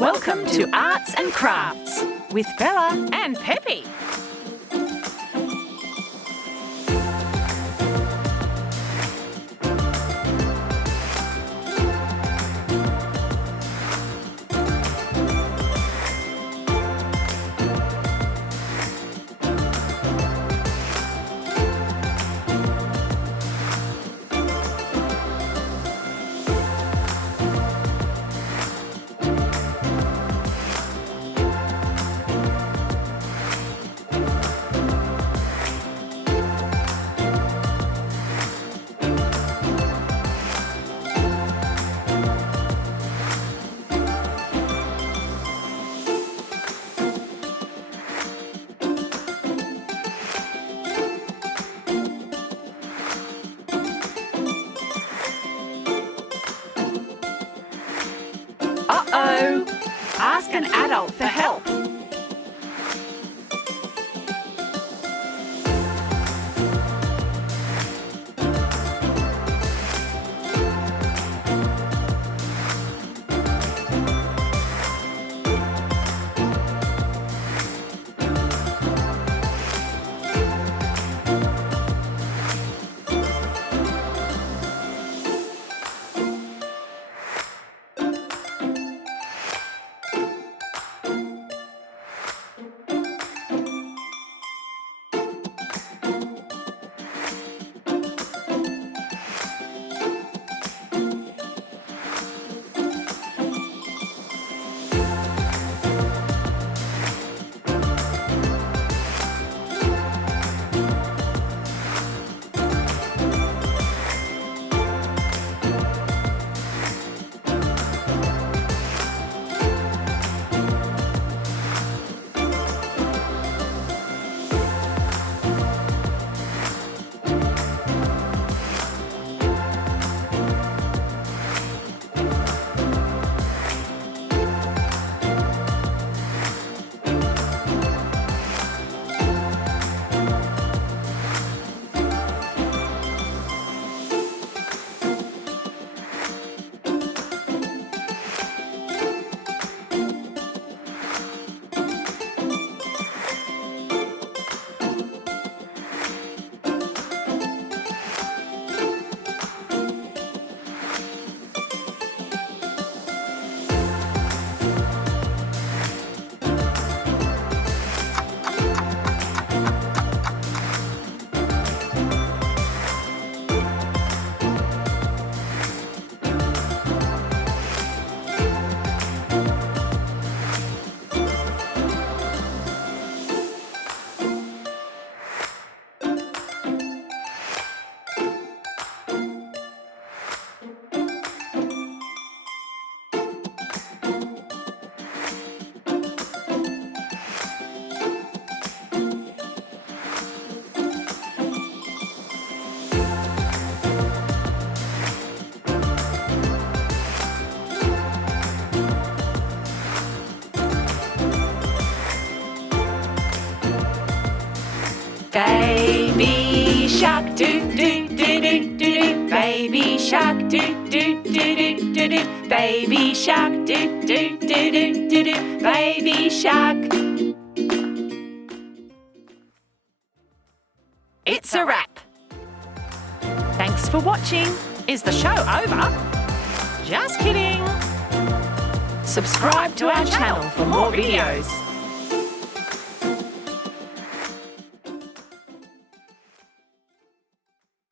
Welcome to Arts and Crafts with Bella and Pepe. Uh-oh! Ask an adult for help. Baby shark do do do do do do. Baby shark do do do do do do. Baby shark do do do do do do. Baby shark. It's a wrap. Thanks for watching. Is the show over? Just kidding. Subscribe to our channel for more videos.